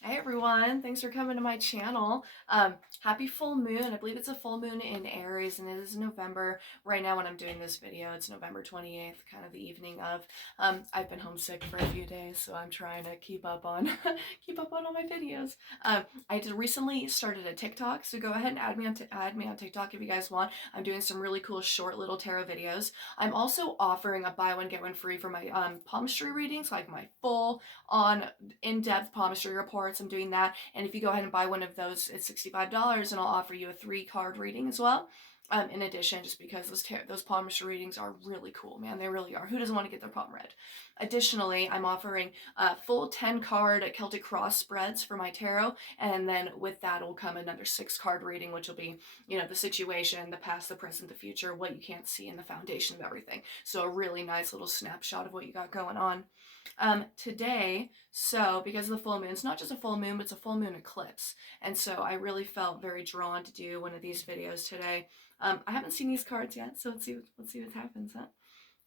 Hey everyone, thanks for coming to my channel. Happy full moon. I believe it's a full moon in Aries and it is November. Right now when I'm doing this video, it's November 28th, kind of the evening of. I've been homesick for a few days, so I'm trying to keep up on keep up on all my videos. I did recently started a TikTok, so go ahead and add me on TikTok if you guys want. I'm doing some really cool short little tarot videos. I'm also offering a buy one get one free for my palmistry readings, like my full on in-depth palmistry reports. I'm doing that, and if you go ahead and buy one of those, it's $65, and I'll offer you a 3 card reading as well. In addition, just because those palmistry readings are really cool, man. They really are. Who doesn't want to get their palm read? Additionally, I'm offering full 10 card Celtic cross spreads for my tarot, and then with that will come another 6 card reading, which will be, the situation, the past, the present, the future, what you can't see, and the foundation of everything. So a really nice little snapshot of what you got going on. Today, so because of the full moon, it's not just a full moon, but it's a full moon eclipse. And so I really felt very drawn to do one of these videos today. I haven't seen these cards yet, so let's see what happens, huh?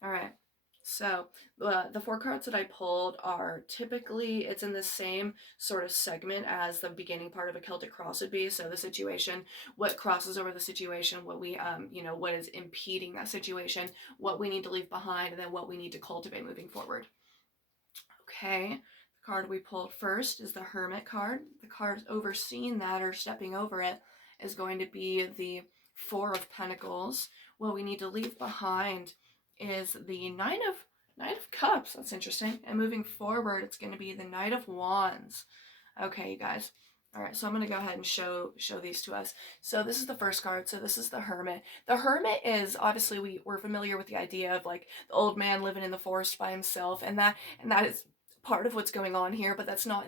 All right. So the 4 cards that I pulled are typically, it's in the same sort of segment as the beginning part of a Celtic cross would be. So the situation, what crosses over the situation, what we, what is impeding that situation, what we need to leave behind, and then what we need to cultivate moving forward. Okay, the card we pulled first is the Hermit card. The card overseeing that or stepping over it is going to be the Four of Pentacles. What we need to leave behind is the Knight of Cups. That's interesting. And moving forward, it's going to be the Knight of Wands. Okay, you guys. All right, so I'm going to go ahead and show these to us. So this is the first card. So this is the Hermit. The Hermit is, obviously we're familiar with the idea of like the old man living in the forest by himself, and that is part of what's going on here, but that's not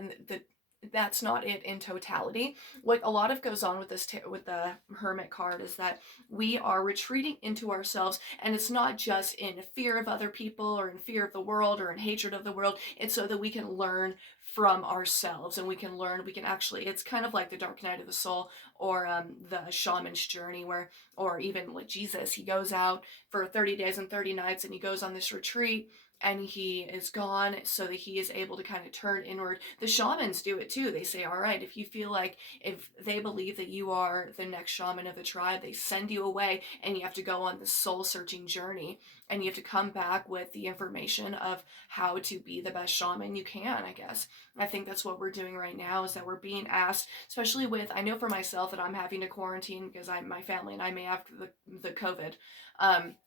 it in totality. What a lot of goes on with with the Hermit card is that we are retreating into ourselves, and it's not just in fear of other people or in fear of the world or in hatred of the world. It's so that we can learn from ourselves, and we can actually, it's kind of like the dark night of the soul, or the shaman's journey, where, or even like Jesus, he goes out for 30 days and 30 nights and he goes on this retreat and he is gone so that he is able to kind of turn inward. The shamans do it too. They say, all right, if you feel like, if they believe that you are the next shaman of the tribe, they send you away and you have to go on this soul searching journey, and you have to come back with the information of how to be the best shaman you can, I guess. I think that's what we're doing right now, is that we're being asked, especially with, I know for myself that I'm having to quarantine because my family and I may have the COVID,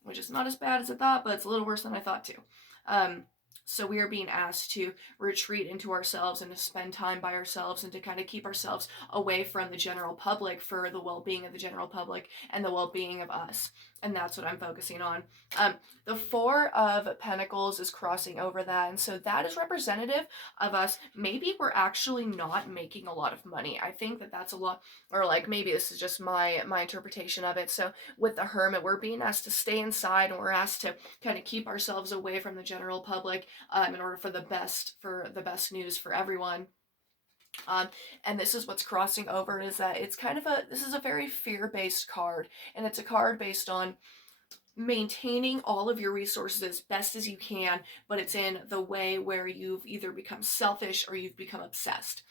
which is not as bad as I thought, but it's a little worse than I thought too. Um, so we are being asked to retreat into ourselves and to spend time by ourselves and to kind of keep ourselves away from the general public for the well-being of the general public and the well-being of us. And that's what I'm focusing on. The Four of Pentacles is crossing over that. And so that is representative of us. Maybe we're actually not making a lot of money. I think that that's a lot, or like maybe this is just my interpretation of it. So with the Hermit, we're being asked to stay inside, and we're asked to kind of keep ourselves away from the general public, in order for the best news for everyone. And this is what's crossing over, is that it's kind of this is a very fear-based card, and it's a card based on maintaining all of your resources as best as you can, but it's in the way where you've either become selfish or you've become obsessed.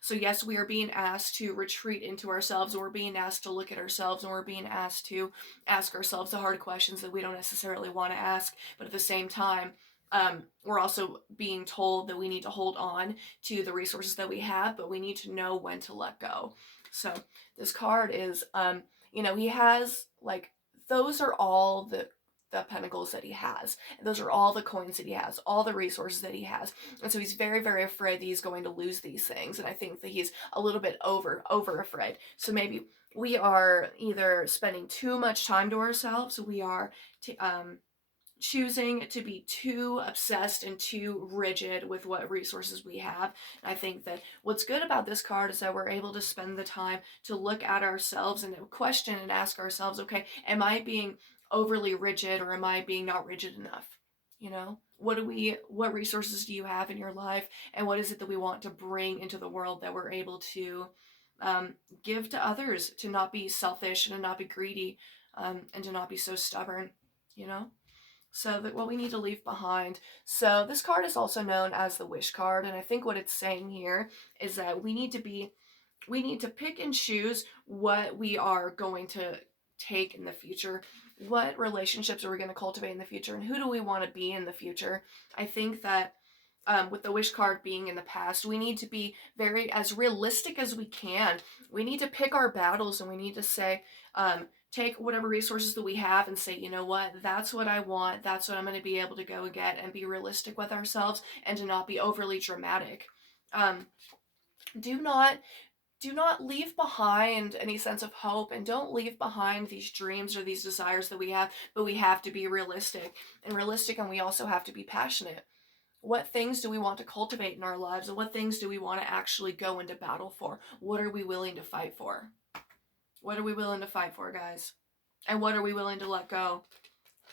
So yes, we are being asked to retreat into ourselves, and we're being asked to look at ourselves, and we're being asked to ask ourselves the hard questions that we don't necessarily want to ask, but at the same time, we're also being told that we need to hold on to the resources that we have, but we need to know when to let go. So this card is, he has like, those are all the pentacles that he has. Those are all the coins that he has, all the resources that he has. And so he's very, very afraid that he's going to lose these things. And I think that he's a little bit over afraid. So maybe we are either spending too much time to ourselves, we are choosing to be too obsessed and too rigid with what resources we have. And I think that what's good about this card is that we're able to spend the time to look at ourselves and question and ask ourselves, okay, am I being overly rigid, or am I being not rigid enough? What resources do you have in your life, and what is it that we want to bring into the world that we're able to give to others, to not be selfish and to not be greedy, and to not be so stubborn, you know? So that what we need to leave behind. So this card is also known as the wish card, and I think what it's saying here is that we need to pick and choose what we are going to take in the future. What relationships are we going to cultivate in the future, and who do we want to be in the future? I think that with the wish card being in the past, we need to be very as realistic as we can. We need to pick our battles, and we need to say, take whatever resources that we have and say, you know what, that's what I want. That's what I'm going to be able to go and get, and be realistic with ourselves, and to not be overly dramatic. Um, do not leave behind any sense of hope, and don't leave behind these dreams or these desires that we have, but we have to be realistic, and we also have to be passionate. What things do we want to cultivate in our lives, and what things do we want to actually go into battle for? What are we willing to fight for? What are we willing to fight for, guys? And what are we willing to let go?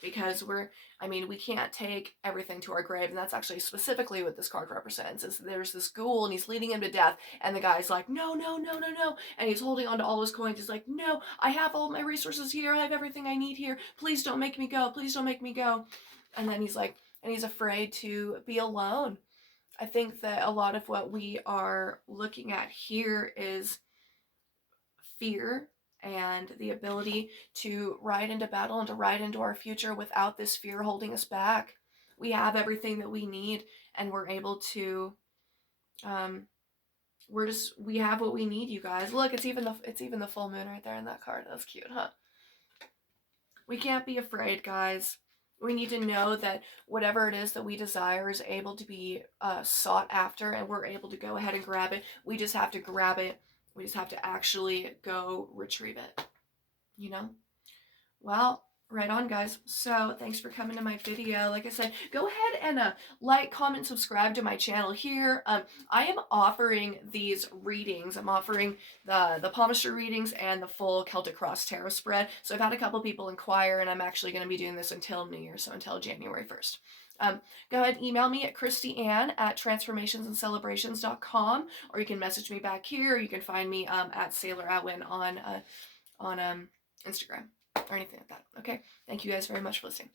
Because we can't take everything to our grave, and that's actually specifically what this card represents. Is there's this ghoul, and he's leading him to death, and the guy's like, no, no, no, no, no, and he's holding on to all his coins. He's like, no, I have all my resources here, I have everything I need here, please don't make me go, please don't make me go. And then he's like, and he's afraid to be alone. I think that a lot of what we are looking at here is fear, and the ability to ride into battle and to ride into our future without this fear holding us back. We have everything that we need, and we're able to we have what we need, you guys. Look, it's even the full moon right there in that card. That's cute, huh? We can't be afraid, guys. We need to know that whatever it is that we desire is able to be sought after, and we're able to go ahead and grab it. We just have to grab it. We just have to actually go retrieve it, you know? Well, right on, guys. So thanks for coming to my video. Like I said, go ahead and like, comment, subscribe to my channel here. I am offering these readings. I'm offering the palmistry readings and the full Celtic Cross Tarot spread. So I've had a couple people inquire, and I'm actually going to be doing this until New Year, so until January 1st. Go ahead and email me at christyann@transformationsandcelebrations.com, or you can message me back here. You can find me at Sailor Atwin on Instagram or anything like that. Okay, thank you guys very much for listening.